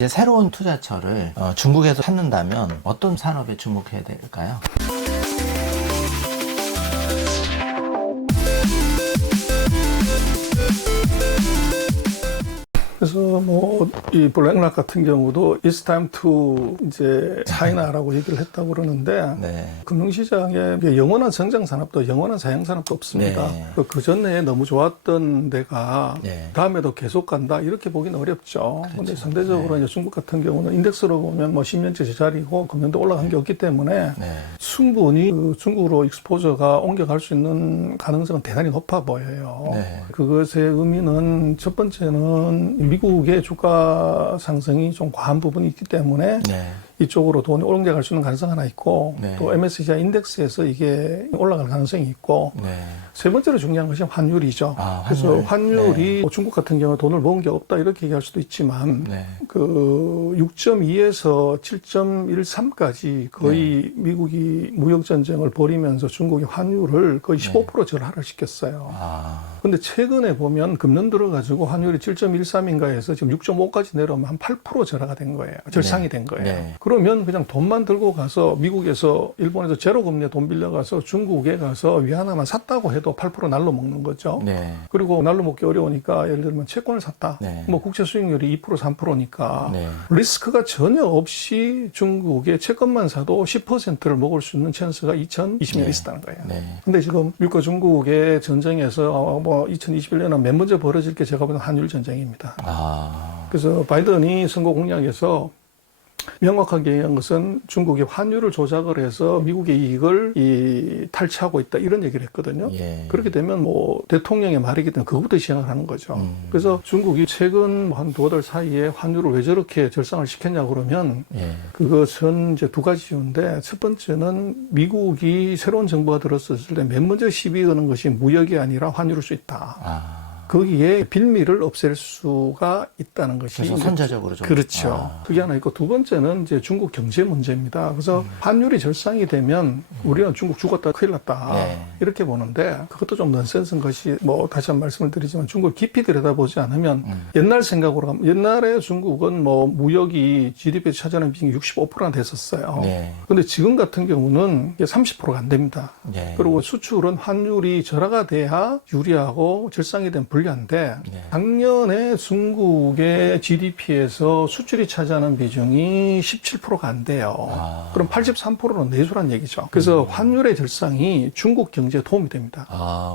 이제 새로운 투자처를 중국에서 찾는다면 어떤 산업에 주목해야 될까요? 그래서 이 블랙락 같은 경우도 It's time to 이제 China라고 얘기를 했다고 그러는데 네. 금융시장에 영원한 성장 산업도 영원한 사양 산업도 없습니다. 네. 그 전에 너무 좋았던 데가 네. 다음에도 계속 간다 이렇게 보기는 어렵죠. 그런데 상대적으로 네. 이제 중국 같은 경우는 인덱스로 보면 10년째 제자리고 금년도 올라간 게 없기 때문에 네. 충분히 그 중국으로 익스포저가 옮겨갈 수 있는 가능성은 대단히 높아 보여요. 네. 그것의 의미는 첫 번째는 미국의 주가 상승이 좀 과한 부분이 있기 때문에 네. 이쪽으로 돈이 옮겨갈 수 있는 가능성 하나 있고 네. 또 MSCI 인덱스에서 이게 올라갈 가능성이 있고 네. 세 번째로 중요한 것이 환율이죠. 아, 그래서 환율이 네. 중국 같은 경우 돈을 모은 게 없다 이렇게 얘기할 수도 있지만 네. 그 6.2에서 7.13까지 거의 미국이 무역 전쟁을 벌이면서 중국의 환율을 거의 15% 절하를 시켰어요. 근데 최근에 보면 금년 들어가지고 환율이 7.13인가에서 지금 6.5까지 내려오면 한 8% 절하가 된 거예요. 절상이 된 거예요. 네. 그러면 그냥 돈만 들고 가서 미국에서 일본에서 제로 금리에 돈 빌려가서 중국에 가서 위안화만 샀다고 해도 8% 날로 먹는 거죠. 네. 그리고 날로 먹기 어려우니까 예를 들면 채권을 샀다. 네. 국채 수익률이 2% 3%니까 네. 리스크가 전혀 없이 중국의 채권만 사도 10%를 먹을 수 있는 찬스가 2020년에 네. 있었다는 거예요. 네. 근데 지금 미국과 중국의 전쟁에서 2021년은 맨 먼저 벌어질 게 제가 보는 한율 전쟁입니다. 그래서 바이든이 선거 공약에서 명확하게 얘기한 것은 중국이 환율을 조작을 해서 미국의 이익을 탈취하고 있다 이런 얘기를 했거든요. 예. 그렇게 되면 대통령의 말이기 때문에 그것부터 시작을 하는 거죠. 그래서 중국이 최근 한 두어 달 사이에 환율을 왜 저렇게 절상을 시켰냐 그러면 예. 그것은 이제 두 가지 이유인데 첫 번째는 미국이 새로운 정부가 들었을 때 맨 먼저 시비 거는 것이 무역이 아니라 환율일 수 있다. 거기에 빌미를 없앨 수가 있다는 것이. 그래서 선제적으로 좀. 그렇죠. 그게 하나 있고 두 번째는 이제 중국 경제 문제입니다. 그래서 환율이 절상이 되면 우리는 중국 죽었다, 큰일 났다. 네. 이렇게 보는데 그것도 좀 넌센스인 것이 다시 한 번 말씀을 드리지만 중국을 깊이 들여다보지 않으면 옛날 생각으로 가면 옛날에 중국은 무역이 GDP에 차지하는 비중이 65%나 됐었어요. 네. 근데 지금 같은 경우는 이게 30%가 안 됩니다. 네. 그리고 수출은 환율이 절하가 돼야 유리하고 절상이 된 불리한데 네. 작년에 중국의 GDP에서 수출이 차지하는 비중이 17%가 안 돼요. 그럼 83%는 내수란 얘기죠. 그래서 환율의 절상이 중국 경제에 도움이 됩니다.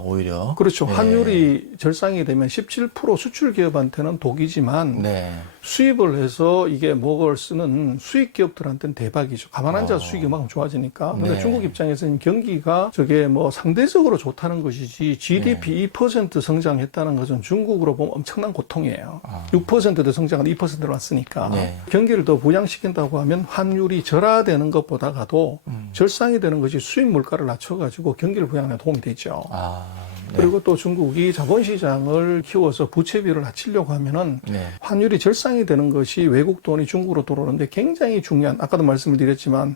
오히려. 그렇죠. 네. 환율이 절상이 되면 17% 수출 기업한테는 독이지만 네. 수입을 해서 이게 먹을 쓰는 수익 기업들한테는 대박이죠. 가만 앉아 수익이 막 좋아지니까. 근데 네. 중국 입장에서는 경기가 저게 상대적으로 좋다는 것이지 GDP 2% 성장했다는 것은 중국으로 보면 엄청난 고통이에요. 6%도 성장한 2%로 왔으니까. 네. 경기를 더 부양시킨다고 하면 환율이 절하되는 것보다가도 절상이 되는 것이 수입 물가를 낮춰가지고 경기를 부양하는 데 도움이 되죠. 네. 그리고 또 중국이 자본시장을 키워서 부채비를 낮추려고 하면은 네. 환율이 절상이 되는 것이 외국 돈이 중국으로 들어오는데 굉장히 중요한, 아까도 말씀을 드렸지만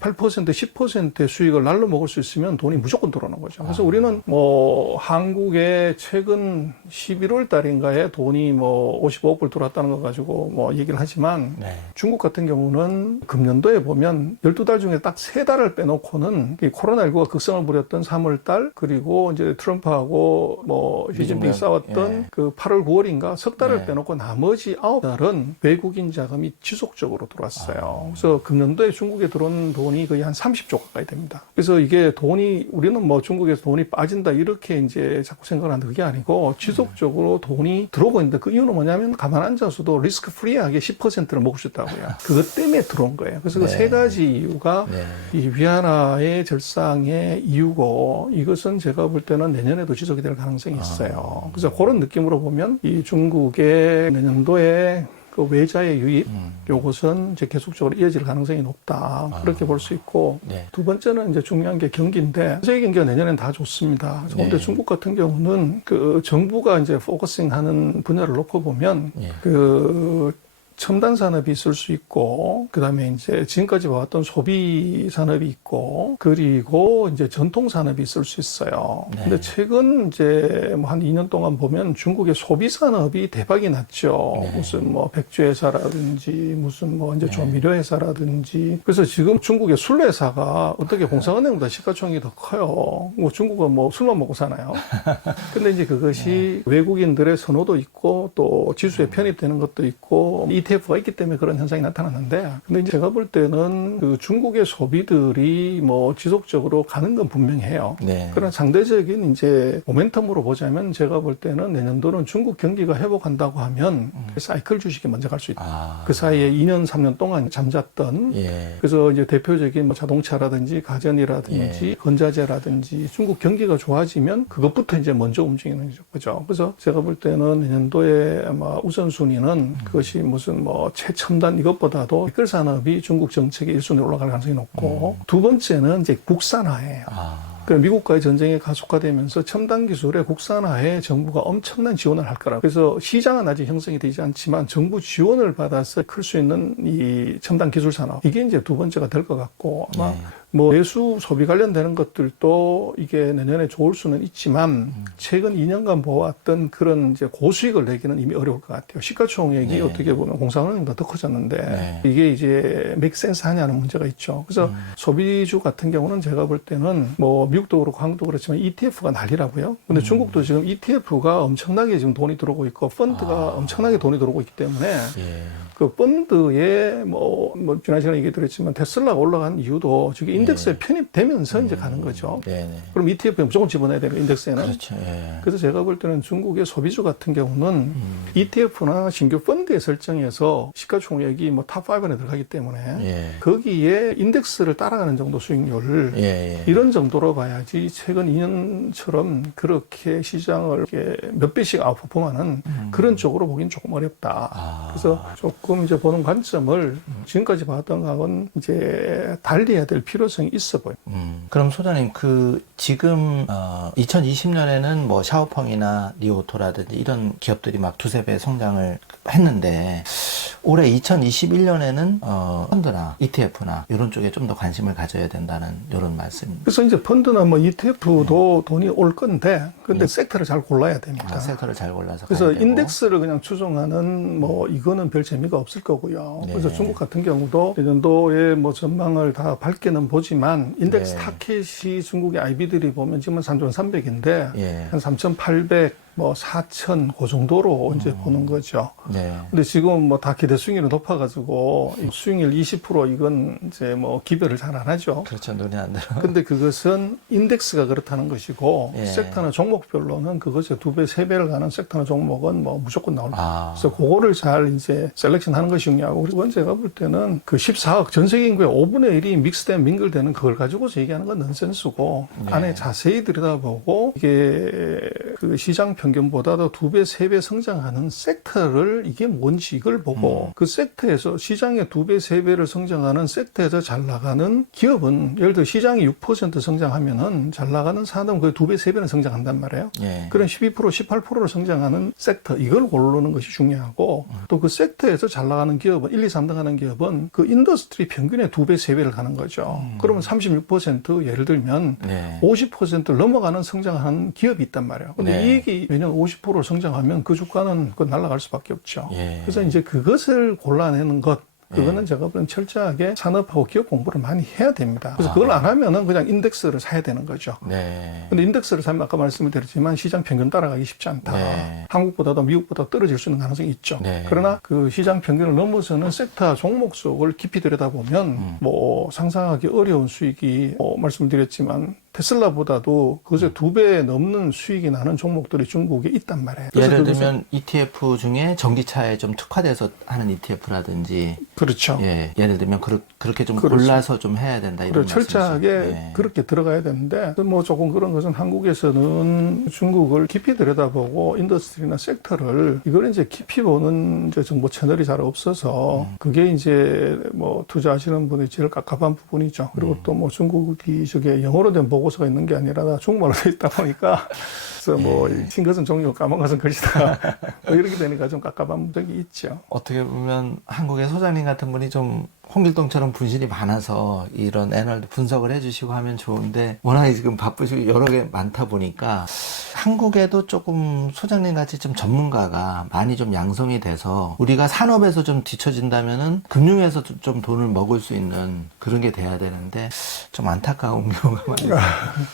8%, 10%의 수익을 날로 먹을 수 있으면 돈이 무조건 들어오는 거죠. 그래서 우리는 한국에 최근 11월 달인가에 돈이 55억 불 들어왔다는 거 가지고 얘기를 하지만 네. 중국 같은 경우는 금년도에 보면 12달 중에 딱 3달을 빼놓고는 코로나19가 극성을 부렸던 3월 달 그리고 이제 트럼프하고 시진핑이 싸웠던 예. 그 8월, 9월인가 석 달을 네. 빼놓고 나머지 9달은 외국인 자금이 지속적으로 들어왔어요. 그래서 금년도에 중국에 들어온 돈이 거의 한 30조 가까이 됩니다. 그래서 이게 돈이 우리는 중국에서 돈이 빠진다 이렇게 이제 자꾸 생각하는데 그게 아니고 지속적으로 돈이 들어오고 있는데 그 이유는 뭐냐면 가만 앉아서도 리스크 프리하게 10%를 먹을 수 있다고요. 그것 때문에 들어온 거예요. 그래서 그 세 가지 이유가 이 위안화의 절상의 이유고 이것은 제가 볼 때는 내년에도 지속이 될 가능성이 있어요. 그래서 그런 느낌으로 보면 이 중국의 내년도에 그 외자의 유입, 요것은 이제 계속적으로 이어질 가능성이 높다. 그렇게 볼 수 있고, 네. 두 번째는 이제 중요한 게 경기인데, 세계 경기가 내년엔 다 좋습니다. 그런데 중국 같은 경우는 그 정부가 이제 포커싱 하는 분야를 놓고 보면, 첨단 산업이 있을 수 있고, 그 다음에 이제 지금까지 봐왔던 소비 산업이 있고, 그리고 이제 전통 산업이 있을 수 있어요. 네. 근데 최근 이제 뭐 한 2년 동안 보면 중국의 소비 산업이 대박이 났죠. 네. 무슨 뭐 백주 회사라든지 무슨 뭐 이제 네. 조미료 회사라든지. 그래서 지금 중국의 술 회사가 어떻게 공상은행보다 시가총액이 더 커요. 뭐 중국은 뭐 술만 먹고 사나요? 근데 이제 그것이 외국인들의 선호도 있고 또 지수에 편입되는 것도 있고 ETF가 있기 때문에 그런 현상이 나타났는데, 근데 이제 제가 볼 때는 그 중국의 소비들이 뭐 지속적으로 가는 건 분명해요. 네. 그런 상대적인 이제 모멘텀으로 보자면 제가 볼 때는 내년도는 중국 경기가 회복한다고 하면 사이클 주식이 먼저 갈 수 있다. 아. 그 사이에 2년, 3년 동안 잠잤던 예. 그래서 이제 대표적인 뭐 자동차라든지 가전이라든지 예. 건자재라든지 중국 경기가 좋아지면 그것부터 이제 먼저 움직이는 거죠. 그래서 제가 볼 때는 내년도에 아마 우선순위는 그것이 무슨 뭐 최첨단 이것보다도 댓글 산업이 중국 정책의 1순위로 올라갈 가능성이 높고 두 번째는 이제 국산화예요. 아. 그 미국과의 전쟁이 가속화되면서 첨단 기술의 국산화에 정부가 엄청난 지원을 할 거라고. 그래서 시장은 아직 형성이 되지 않지만 정부 지원을 받아서 클 수 있는 이 첨단 기술 산업. 이게 이제 두 번째가 될 것 같고 아마 네. 뭐 내수 소비 관련되는 것들도 이게 내년에 좋을 수는 있지만 최근 2년간 보았던 그런 이제 고수익을 내기는 이미 어려울 것 같아요. 시가총액이 네. 어떻게 보면 공상은행보다 더 커졌는데 네. 이게 이제 맥센스 하냐는 문제가 있죠. 그래서 소비주 같은 경우는 제가 볼 때는 뭐 미국도 그렇고 한국도 그렇지만 ETF가 난리라고요. 근데 중국도 지금 ETF가 엄청나게 지금 돈이 들어오고 있고 펀드가 엄청나게 돈이 들어오고 있기 때문에 예. 그 펀드에 뭐 지난 시간에 얘기 드렸지만 테슬라가 올라간 이유도 저게 인덱스에 편입되면서 이제 가는 거죠. 네네. 그럼 ETF에 무조건 집어넣어야 되는 인덱스에는. 그렇죠. 예. 그래서 제가 볼 때는 중국의 소비주 같은 경우는 ETF나 신규 펀드에 설정해서 시가총액이 뭐 탑5 안에 들어가기 때문에 예. 거기에 인덱스를 따라가는 정도 수익률 예. 이런 정도로 봐야지 최근 2년처럼 그렇게 시장을 이렇게 몇 배씩 아웃퍼폼하는 그런 쪽으로 보기는 조금 어렵다. 아. 그래서 조금 이제 보는 관점을 지금까지 봤던 거하고는 이제 달리해야 될 필요성이 있어 보여요. 그럼 소장님 지금 2020년에는 뭐 샤오펑이나 리오토라든지 이런 기업들이 막 두세 배 성장을 했는데 올해 2021년에는 펀드나 ETF나 이런 쪽에 좀 더 관심을 가져야 된다는 이런 말씀입니다. 그래서 이제 펀드나 뭐 ETF도 돈이 올 건데 근데 섹터를 잘 골라야 됩니다. 섹터를 잘 골라서 그래서 가야 되고. 인덱스를 그냥 추종하는 뭐 이거는 별 재미가 없을 거고요. 네. 그래서 중국 같은 경우도 내년도에 뭐 전망을 다 밝게는 보지만 인덱스 네. 타켓이 중국의 IB들이 보면 지금은 3,300인데 예. 한 3,800 뭐 4,000 그 정도로 이제 보는 거죠. 네. 근데 지금 뭐 다 기대 수익률이 높아가지고 수익률 20% 이건 이제 뭐 기별을 잘 안 하죠. 그렇죠. 눈이 안 들어. 근데 그것은 인덱스가 그렇다는 것이고 예. 섹터나 종목별로는 그것에 2배, 3배를 가는 섹터나 종목은 뭐 무조건 나올 거예요. 아. 그래서 그거를 잘 이제 셀렉션 하는 것이 중요하고 그리고 제가 볼 때는 그 14억 전 세계 인구의 5분의 1이 믹스된 밍글되는 그걸 가지고서 얘기하는 건 넌센스고 네. 안에 자세히 들여다보고 이게 그 시장 평균보다도 2배, 3배 성장하는 섹터를 이게 뭔지 이걸 보고 그 섹터에서 시장의 2배, 3배를 성장하는 섹터에서 잘 나가는 기업은 예를 들어 시장이 6% 성장하면은 잘 나가는 산업은 거의 2배, 3배는 성장한단 말이에요. 예. 그런 12%, 18%를 성장하는 섹터 이걸 고르는 것이 중요하고 또 그 섹터에서 잘 나가는 기업은 1, 2, 3등 하는 기업은 그 인더스트리 평균의 2배, 3배를 가는 거죠. 그러면 36% 예를 들면 네. 50%를 넘어가는 성장하는 기업이 있단 말이에요. 근데 네. 이익이 매년 50% 성장하면 그 주가는 그 날아갈 수밖에 없죠. 예. 그래서 이제 그것을 골라내는 것 그거는 제가 보기엔 철저하게 산업하고 기업 공부를 많이 해야 됩니다. 그래서 그걸 안 하면은 그냥 인덱스를 사야 되는 거죠. 네. 근데 인덱스를 사면 아까 말씀을 드렸지만 시장 평균 따라가기 쉽지 않다. 네. 한국보다도 미국보다 떨어질 수 있는 가능성이 있죠. 네. 그러나 그 시장 평균을 넘어서는 섹터 종목 속을 깊이 들여다보면 뭐 상상하기 어려운 수익이 말씀드렸지만 테슬라보다도 그것의 2배 넘는 수익이 나는 종목들이 중국에 있단 말이에요. 예를 들면 ETF 중에 전기차에 좀 특화돼서 하는 ETF라든지 그렇죠. 예, 예를 들면 그렇게 좀 그렇죠. 골라서 좀 해야 된다 이런 말씀이시죠. 철저하게 예. 그렇게 들어가야 되는데 뭐 조금 그런 것은 한국에서는 중국을 깊이 들여다보고 인더스트리나 섹터를 이걸 이제 깊이 보는 이제 정보 채널이 잘 없어서 그게 이제 뭐 투자하시는 분이 제일 깝깝한 부분이죠. 그리고 또 뭐 중국이 저게 영어로 된 보고 보고서가 있는 게 아니라 중국말로 돼 있다 보니까 그래서 뭐 흰 것은 종이고 까만 것은 글씨다 뭐 이렇게 되니까 좀 깝깝한 적이 있죠. 어떻게 보면 한국의 소장님 같은 분이 좀 홍길동처럼 분실이 많아서 이런 애널도 분석을 해주시고 하면 좋은데 워낙에 지금 바쁘시고 여러 개 많다 보니까 한국에도 조금 소장님 같이 좀 전문가가 많이 좀 양성이 돼서 우리가 산업에서 좀 뒤처진다면은 금융에서 좀 돈을 먹을 수 있는 그런 게 돼야 되는데 좀 안타까운 경우가 많아요.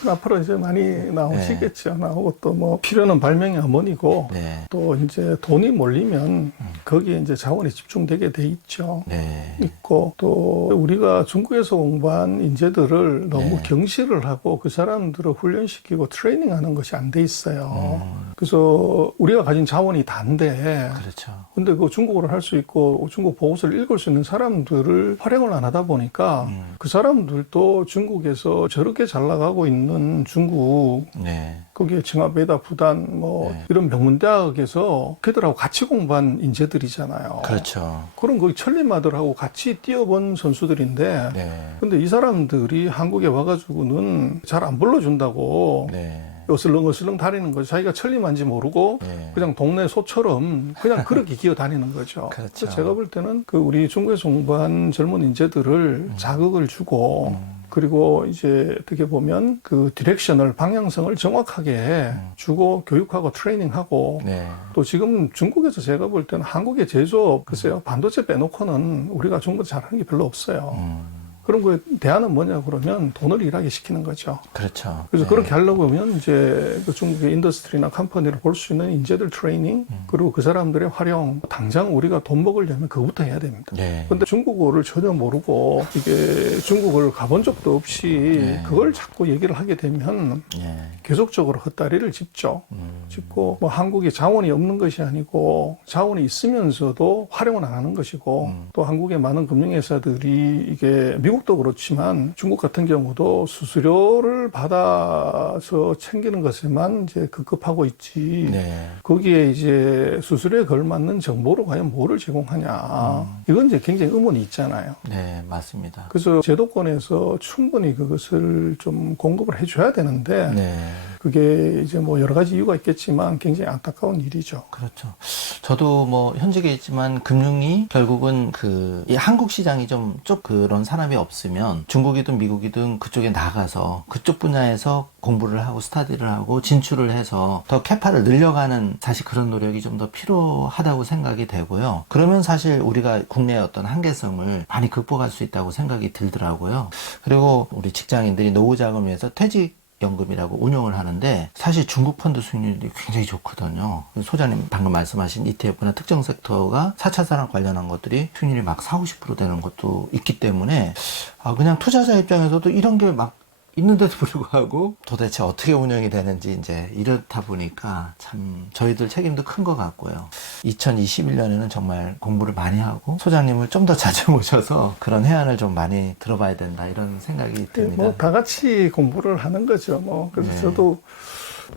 앞으로 이제 많이 나오시겠죠. 나오고 또 뭐 필요는 발명의 어머니고 네. 또 이제 돈이 몰리면 거기에 이제 자원이 집중되게 돼 있죠. 네. 있고 또 우리가 중국에서 공부한 인재들을 너무 경시를 하고 그 사람들을 훈련시키고 트레이닝하는 것이 안 돼 있어요. 그래서 우리가 가진 자원이 다인데 그렇죠. 근데 그 중국어를 할 수 있고 중국 보고서를 읽을 수 있는 사람들을 활용을 안 하다 보니까 그 사람들도 중국에서 저렇게 잘 나가고 있는 중국 네. 거기에 칭화베이다 부단 뭐 이런 명문대학에서 걔들하고 같이 공부한 인재들이잖아요. 그렇죠. 그런 거기 천리마들하고 같이 뛰어본 선수들인데 네. 근데 이 사람들이 한국에 와가지고는 잘 안 불러준다고 네. 어슬렁어슬렁 다니는 거죠. 자기가 천리만지 모르고 네. 그냥 동네 소처럼 그냥 그렇게 기어 다니는 거죠. 그렇죠. 그래서 제가 볼 때는 그 우리 중국에서 공부한 젊은 인재들을 자극을 주고 그리고 이제 어떻게 보면 그 디렉션을 방향성을 정확하게 주고 교육하고 트레이닝하고 네. 또 지금 중국에서 제가 볼 때는 한국의 제조업 글쎄요 반도체 빼놓고는 우리가 중국에서 잘하는 게 별로 없어요. 그런 거에 대안은 뭐냐 그러면 돈을 일하게 시키는 거죠. 그렇죠. 그래서 네. 그렇게 하려고 하면 이제 그 중국의 인더스트리나 컴퍼니를 볼 수 있는 인재들 트레이닝 그리고 그 사람들의 활용 당장 우리가 돈 먹으려면 그거부터 해야 됩니다. 네. 근데 중국어를 전혀 모르고 이게 중국을 가본 적도 없이 그걸 자꾸 얘기를 하게 되면 네. 계속적으로 헛다리를 짚죠. 짚고 뭐 한국에 자원이 없는 것이 아니고 자원이 있으면서도 활용을 안 하는 것이고 또 한국의 많은 금융회사들이 이게 미국도 그렇지만 중국 같은 경우도 수수료를 받아서 챙기는 것에만 이제 급급하고 있지. 네. 거기에 이제 수수료에 걸맞는 정보를 과연 뭐를 제공하냐. 이건 이제 굉장히 의문이 있잖아요. 네, 맞습니다. 그래서 제도권에서 충분히 그것을 좀 공급을 해줘야 되는데 네. 그게 이제 뭐 여러 가지 이유가 있겠지만 굉장히 안타까운 일이죠. 그렇죠. 저도 뭐 현직에 있지만 금융이 결국은 이 한국 시장이 좀 그런 사람이 없으면 중국이든 미국이든 그쪽에 나가서 그쪽 분야에서 공부를 하고 스터디를 하고 진출을 해서 더 캐파를 늘려가는 사실 그런 노력이 좀 더 필요하다고 생각이 되고요. 그러면 사실 우리가 국내의 어떤 한계성을 많이 극복할 수 있다고 생각이 들더라고요. 그리고 우리 직장인들이 노후 자금을 위해서 퇴직 연금이라고 운용을 하는데 사실 중국 펀드 수익률이 굉장히 좋거든요. 소장님 방금 말씀하신 ETF나 특정 섹터가 4차 산업 관련한 것들이 수익률이 막 40, 50% 되는 것도 있기 때문에 그냥 투자자 입장에서도 이런 게 막 있는데도 불구하고 도대체 어떻게 운영이 되는지 이제 이렇다 보니까 참 저희들 책임도 큰 것 같고요. 2021년에는 정말 공부를 많이 하고 소장님을 좀 더 자주 모셔서 그런 해안을 좀 많이 들어봐야 된다 이런 생각이 듭니다. 뭐 다 같이 공부를 하는 거죠. 뭐 그래서 저도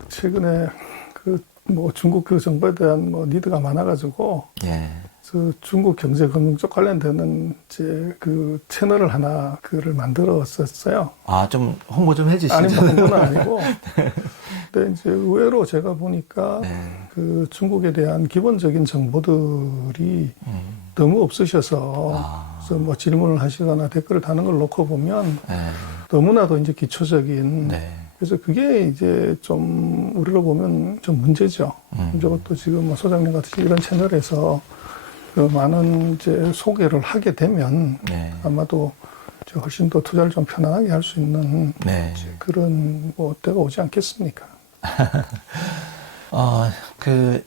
최근에 뭐 중국 그 정부에 대한 뭐 니드가 많아가지고 그 중국 경제 금융 쪽 관련되는 이제 그 채널을 하나 그를 만들었었어요. 좀 홍보 좀 해주시죠. 아니, 뭐 홍보는 아니고. 근데 이제 의외로 제가 보니까 그 중국에 대한 기본적인 정보들이 너무 없으셔서 그래서 뭐 질문을 하시거나 댓글을 다는 걸 놓고 보면 너무나도 이제 기초적인 그래서 그게 이제 좀 우리로 보면 좀 문제죠. 저것도 지금 뭐 소장님 같이 이런 채널에서 그 많은 이제 소개를 하게 되면 아마도 훨씬 더 투자를 좀 편안하게 할 수 있는 그런 뭐 때가 오지 않겠습니까?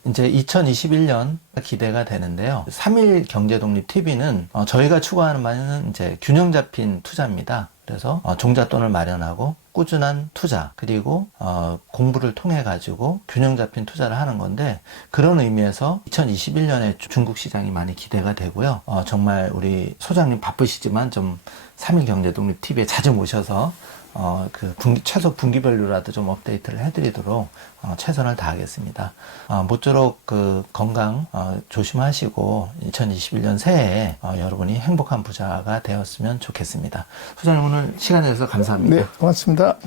이제 2021년 기대가 되는데요. 3일 경제독립 TV는 저희가 추구하는 바는 이제 균형 잡힌 투자입니다. 그래서 종잣돈을 마련하고 꾸준한 투자 그리고 공부를 통해 가지고 균형 잡힌 투자를 하는 건데 그런 의미에서 2021년에 중국 시장이 많이 기대가 되고요. 정말 우리 소장님 바쁘시지만 좀 3일 경제독립 TV에 자주 모셔서 최소 분기별로라도 좀 업데이트를 해드리도록 최선을 다하겠습니다. 모쪼록 건강 조심하시고 2021년 새해에 여러분이 행복한 부자가 되었으면 좋겠습니다. 소장님 오늘 시간 내주셔서 감사합니다. 네, 고맙습니다.